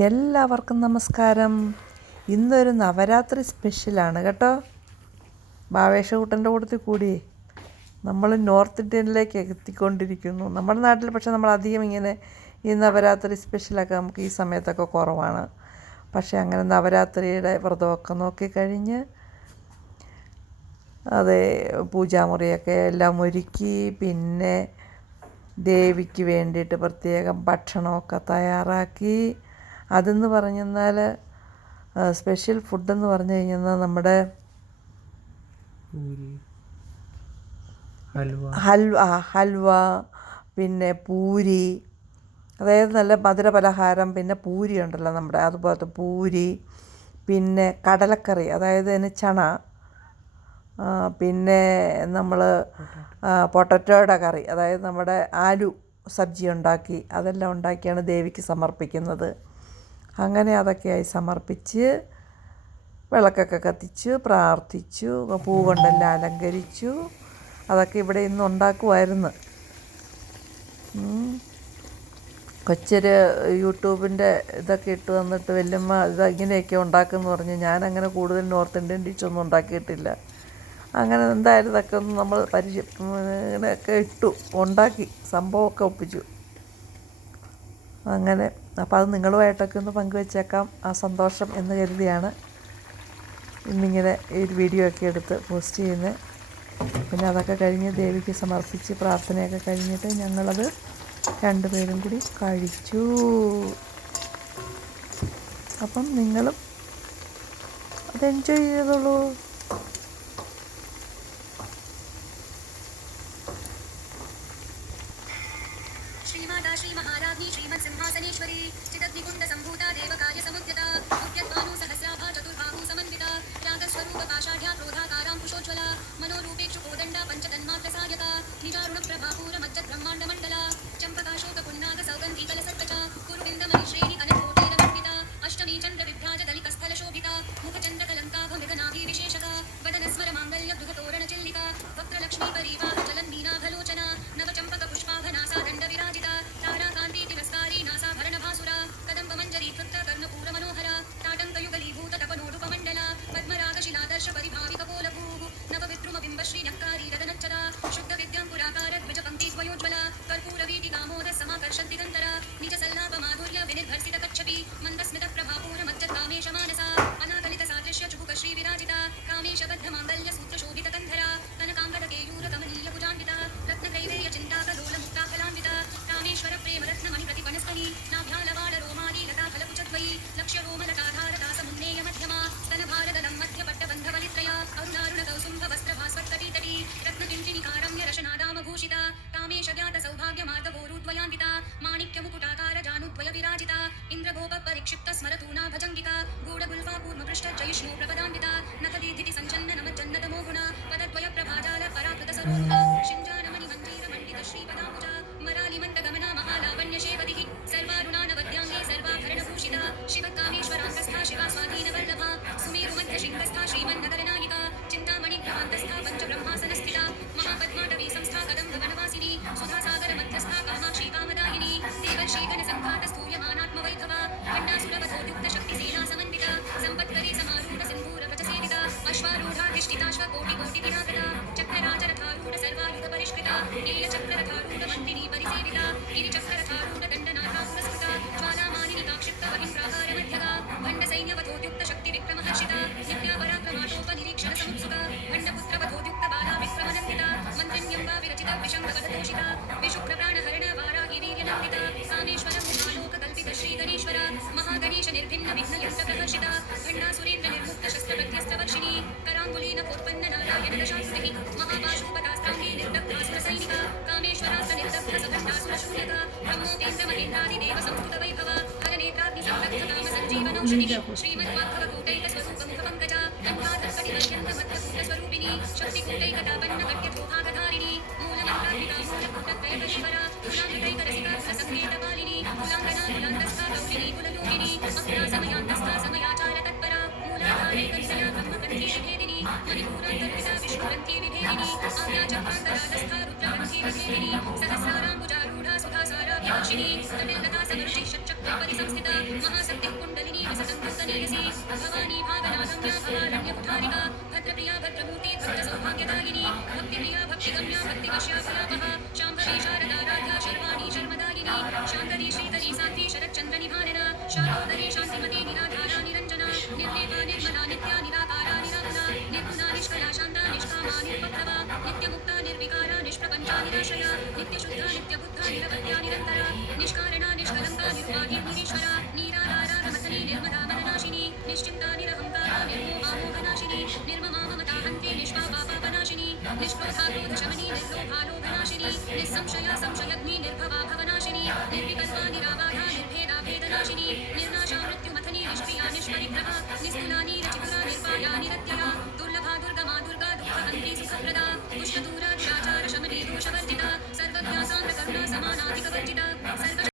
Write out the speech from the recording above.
എല്ലാവർക്കും നമസ്കാരം. ഇന്നൊരു നവരാത്രി സ്പെഷ്യലാണ് കേട്ടോ. ഭാവേശകൂട്ടൻ്റെ കൂട്ടത്തിൽ കൂടി നമ്മൾ നോർത്ത് ഇന്ത്യനിലേക്ക് എത്തിക്കൊണ്ടിരിക്കുന്നു. നമ്മുടെ നാട്ടിൽ പക്ഷേ നമ്മളധികം ഇങ്ങനെ ഈ നവരാത്രി സ്പെഷ്യലൊക്കെ നമുക്ക് ഈ സമയത്തൊക്കെ കുറവാണ്. പക്ഷേ അങ്ങനെ നവരാത്രിയുടെ വ്രതമൊക്കെ നോക്കിക്കഴിഞ്ഞ് അതെ പൂജാമുറിയൊക്കെ എല്ലാം ഒരുക്കി, പിന്നെ ദേവിക്ക് വേണ്ടിയിട്ട് പ്രത്യേകം ഭക്ഷണമൊക്കെ തയ്യാറാക്കി. അതെന്ന് പറഞ്ഞെന്നാൽ സ്പെഷ്യൽ ഫുഡെന്ന് പറഞ്ഞു കഴിഞ്ഞാൽ നമ്മുടെ ഹൽവ, പിന്നെ പൂരി, അതായത് നല്ല മധുര പലഹാരം. പിന്നെ പൂരി ഉണ്ടല്ലോ നമ്മുടെ, അതുപോലത്തെ പൂരി, പിന്നെ കടലക്കറി, അതായത് അതിന് ചണ, പിന്നെ നമ്മൾ പൊട്ടറ്റോയുടെ കറി, അതായത് നമ്മുടെ ആലു സബ്ജി ഉണ്ടാക്കി, അതെല്ലാം ഉണ്ടാക്കിയാണ് ദേവിക്ക് സമർപ്പിക്കുന്നത്. അങ്ങനെ അതൊക്കെയായി സമർപ്പിച്ച് വിളക്കൊക്കെ കത്തിച്ചു, പ്രാർത്ഥിച്ചു, പൂ കൊണ്ടെല്ലാം അലങ്കരിച്ചു. അതൊക്കെ ഇവിടെ ഇന്ന് ഉണ്ടാക്കുമായിരുന്നു. കൊച്ചൊരു യൂട്യൂബിൻ്റെ ഇതൊക്കെ ഇട്ട് വന്നിട്ട് വല്യമ്മ ഇത് ഇങ്ങനെയൊക്കെ ഉണ്ടാക്കുമെന്ന് പറഞ്ഞ്, ഞാനങ്ങനെ കൂടുതൽ നോർത്ത് ഇന്ത്യൻ ഡിഷൊന്നും ഉണ്ടാക്കിയിട്ടില്ല. അങ്ങനെ എന്തായാലും ഇതൊക്കെ ഒന്ന് നമ്മൾ ഇങ്ങനെയൊക്കെ ഇട്ടു ഉണ്ടാക്കി സംഭവമൊക്കെ ഒപ്പിച്ചു. അങ്ങനെ അപ്പോൾ അത് നിങ്ങളുമായിട്ടൊക്കെ ഒന്ന് പങ്കുവെച്ചേക്കാം ആ സന്തോഷം എന്ന് കരുതിയാണ് ഇന്നിങ്ങനെ ഈ വീഡിയോ ഒക്കെ എടുത്ത് പോസ്റ്റ് ചെയ്യുന്നത്. പിന്നെ അതൊക്കെ കഴിഞ്ഞ് ദേവിക്ക് സമർപ്പിച്ച് പ്രാർത്ഥനയൊക്കെ കഴിഞ്ഞിട്ട് ഞങ്ങളത് രണ്ടുപേരും കൂടി കഴിച്ചു. അപ്പം നിങ്ങളും അത് എൻജോയ് ചെയ്തോളൂ. श्रीमाता श्री महाराज्ञी श्रीमत् सिंहासनेश्वरी चिदग्निकुंड संभूता देवकार्य समुद्यता उद्यद्भानु सहस्राभा चतुर्बाहु समन्विता रागस्वरूप पाषाढ्या क्रोधाकारां कुशोज्ज्वला मनोरूपेक्षु कोदण्डा पंचतन्मात्र सायका निजारुण प्रभापूर मज्जत् ब्रह्माण्ड मंडला चंपकाशोक पुन्नाग सौगन्धी कलसर्पचा कुरुबिन्द मणिश्रेणी कनकोटीर मंडिता अष्टमी चंद्र विभ्राज दलिकस्थल शोभिता मुखचंद्र कलंकाभ मृगनाभि विशेषता वदनस्वर मांगल्य बृहतोरण चिल्लिका वक्त्रलक्ष्मी परिवाह चलन मीनाभलोचना नवचंपक पुष्पाभनासा दंड विराजिता ताराकांती तिरस्कारी नासाभरण भासुरा कदंब मंजरी कृत्त कर्णपूर मनोहरा ताटंक युगलीभूत तपनोडुपमंडला पद्मराग शिलादर्श परिभावित कोलभूः नवविद्रुम बिंबश्री नक्कारी रदनच्चरा शुद्ध विद्यां पुराकार द्विज पंक्ति स्वयोज्ज्वला कर्पूर वीटिकामोद समाकर्षन् दिगंतरा निज सल्लाप माधुर्य विनिर्भर्सित कच्छपि मंदस्मित प्रभापूर मज्जत् कामेश मानसा अनाकलित सादृश्य चुबुक श्री विराजिता कामेश बद्ध मांगल्य सूत्र शोभित कंधरा कनकांगद केयूर कमनीय भुजान्विता रत्नत्रैवेय चिंताकलोल मुक्ताफलान्विता रामेश्वर प्रेम रत्न मणि प्रतिपणस्तनी नाभ्यालवाड रोमाली लता फलकुचद्वयी लक्ष्य रोमलताधार दासमुन्नेय मध्यमा स्तनभारदलं मध्य पट्टबन्ध वलित्रया अरुणारुण कौसुम्भ वस्त्र भास्वत्कटीतटी रत्नकिञ्चिनि कारम्य रशनादाम भूषिता कामेश ज्ञात सौभाग्य मार्गभोरुद्वयान्विता माणिक्य मुकुटाकार जानुद्वय विराजिता इन्द्रगोप परिक्षिप्त स्मरतूना भजङ्गिका गूढगुल्फा कूर्मपृष्ठ जयिष्णो प्रपदान्विता नखदीधिति सञ्चन्न नमज्जन्नतमो गुण पदद्वय प्रभाजाल पराकृत सरोरुहा शिञ्जानमणि मञ्जीर मण्डित श्रीपदाम्बुजा मरालिमन्त गमना महालावण्य शेवतिः सर्वारुणानवद्यांगे सर्वाभरणभूषिता शिवकामेश्वरान्तस्था शिवा स्वाधीनवल्लभा सुमेरुमध्य शिङ्गस्था श्रीमन्नगरनायिका चिन्तामणि ग्रहान्तस्था पञ्चब्रह्मासनस्थिता महापद्माटवी संस्था कदम्ब वनवासिनी सुधासागर मध्यस्था कामाक्षी कामदायिनी देवर्षीगण संघात स्तूयमानात्मवैभवा खण्डासुरवधोद्युक्त शक्तिसेना समन्विता सम्पत्करी समारूढ सिन्धूर वचसेविता अश्वारूढाधिष्ठिताश्व कोटि कोटि विरागता चक्रराजरथारूढ सर्वायुध परिष्कृता नील चक्ररथारूढ मन्त्रिणी परिसेविता गिरिचक्ररथारूढ दण्डनाथा पुरस्कृता ज्वालामालिनी काक्षिप्त बहिंप्राकार मध्यगा भण्ड सैन्यवधोद्युक्त शक्ति विक्रमहर्षिता नित्या पराक्रमाटोप निरीक्षण समुत्सुका भण्डपुत्रवधोद्युक्त बाला विक्रमनन्दिता मन्त्रिण्यम्बा विरचित विशङ्गवधदूषिता विशुक्रप्राणहरण वाराहि वीर्यनन्दिता कामेश्वरं महालोक कल्पित श्री गणेश्वर महागणेश निर्भिन्न विघ्नयुक्त प्रहर्षिता भण्डासुरेन्द्र निर्मुक्त शस्त्रपद्यस्त्रवर्षिणी कराम्बुलीन कोत्पन्न नारायण दशाकृतिः महापाशुपतास्त्राङ्गे निर्दग्धासुर सैनिका कामेश्वरास्त्र निर्दग्ध सदण्डासुर शून्यका ब्रह्मोपेन्द्र महेन्द्रादिदेव संस्कृत वैभव हरनेत्राग्नि संरग्ध काम सञ्जीवनौषधिः श्रीमद्वाग्भव कूटैक स्वरूप मुख पंकजा कण्ठाधर्कटिमध्यन्त मध्यकूट स्वरूपिणी शक्तिकूटैकतापन्न कट्यथोभागधारिणी मूलमन्त्रात्मिका मूलकूटत्रय कलीवरा कुलाङ्गदैक रसिका संकेतपालिनी कुलाङ्गना कुलान्तस्था गौरिणी कुलयोगिनी अप्रा समयान्तस्था समयाचार तत्परा मूलाधारैक विजया ब्रह्मपन्थी विभेदिनी मणिपूरान्तर्गता विष्णुपन्थी विभेदिनी आज्ञाचक्रान्तरागस्था रुद्रपन्थी विभेदिनी सहस्राराम्बुजारूढा सुधासारा विभूषिणी तटिल्लता समरुचि षट्चक्रोपरि संस्थिता महाशक्तिः भवारण्यकुठारिका भद्रप्रिया भद्रमूर्ति भक्तसौभाग्यदायिनी भक्तिप्रिया भक्तिगम्या भक्तिवश्या फलापहा शाम्भवी शारदाराध्या शर्वाणी शर्मदायिनी शाङ्करी श्रीधरी साध्वी शरच्चन्द्रनिभानना शालोदरी शान्तिमती निराधारा निरञ्जना निर्लेपा निर्मला नित्या निराकारा निरामना निर्गुणा निष्कला शान्ता निष्कामा निरुपद्रवा नित्यमुक्ता निर्विकारा निष्प्रपञ्चा निराश्रया नित्यशुद्धा नित्यबुद्धा निरवध्या निरन्तरा निष्कारणा निष्कलङ्का निर्वाही निरीश्वरा नीराधारा रमसनी निर्मला मननाशिनी निश्चिन्ता निरहङ्कारा निर्मोहा मोहनाशिनी निर्ममा ममता हन्त्री निष्पापा पापनाशिनी निष्क्रोधा क्रोधशमनी निर्लोभा लोभनाशिनी निस्संशया संशयग्नि निर्भवा भवनाशिनी निर्विकल्पा निराबाधा निर्भेदा भेदनाशिनी निर्नाशा मृत्युमथनी निष्क्रिया निष्परिग्रहा निस्तुला नीरचिपुरा निर्वाया निरत्यया दुर्लभा दुर्गमा दुर्गा दुःखहन्त्री सुखप्रदा पुष्टदूरा दुराचार शमनी दोषवर्जिता सर्वज्ञा सान्द्रकरुणा समानाधिकवर्जिता सर्व